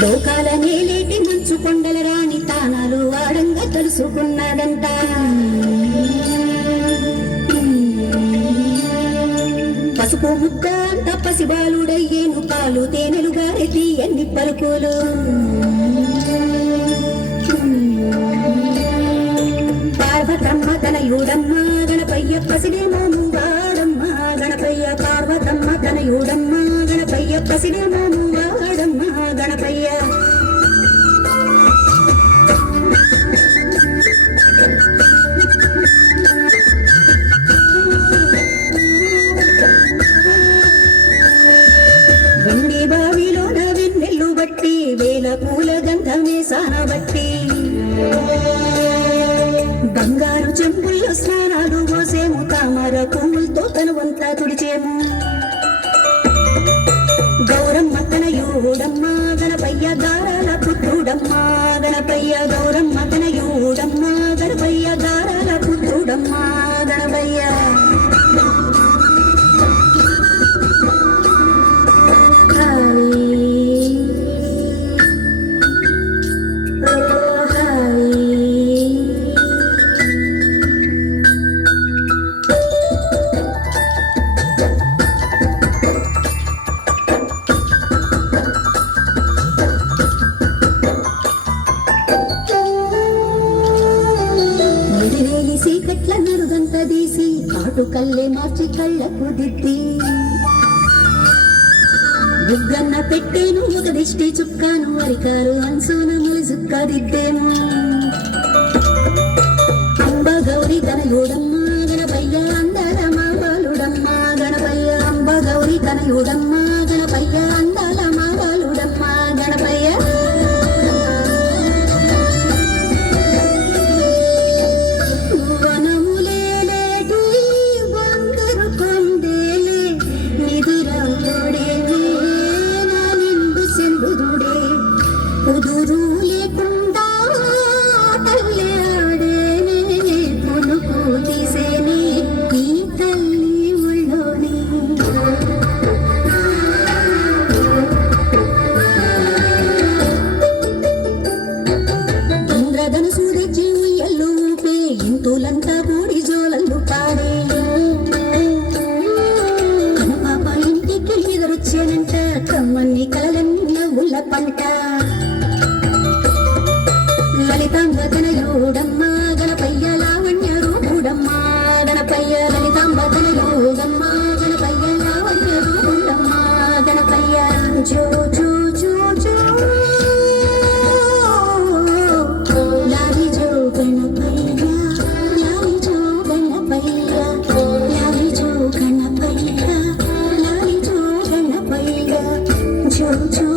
లోకాల నేలేటి మంచు కొండల రాణి తానాలు వాడంగా తెలుసుకున్నాడంట పసుపు ముక్క అంత పసిబాలుడయ్యేను పాలు తేనెలు గారెతి ఎన్ని పలుకులు. పార్వతమ్మ తనయుడమ్మ గణపయ్య పసిడేమోము వాడమ్మ గణపయ్య పార్వతమ్మ తనయుడమ్మ గణపయ్య పసిడేమోము వాడమ్మ గణపయ్య వెండి బావిలోన వెన్నెల్లు బట్టి వేల పూల గంధమే సానబట్టి బంగారు చెంబుల్లో స్నానాలు పోసేము తామర పువ్వులతో తనువంతా తుడిచేము గౌరమ్మ గారాల గణపయ్య గౌరమ్మ తనయుడమ్మ తీసి కాటు కల్లే మార్చి కళ్ళకు దిద్ది. బుగ్గన్న పెట్టేను ఒక దిష్టి చుక్కాను అరికారు అంచున మలి చుక్క దిద్దేను. అంబ గౌరి తన యోడమ్మ గణపయ్య అందాల మా బాలుడమ్మ గణపయ్య అంబ గౌరి తన యోడమ్మ ఇంద్రధనుసు తెచ్చి ఉయ్యల్లు ఊపే ఇంతులంతా కూడి జోలల్లు పాడే. ఇంటికి ఎదురొచ్చానంట కమ్మన్ని కలలన్నీ నవ్వుల పంట. లలితాంగ తనయోడమ్మ to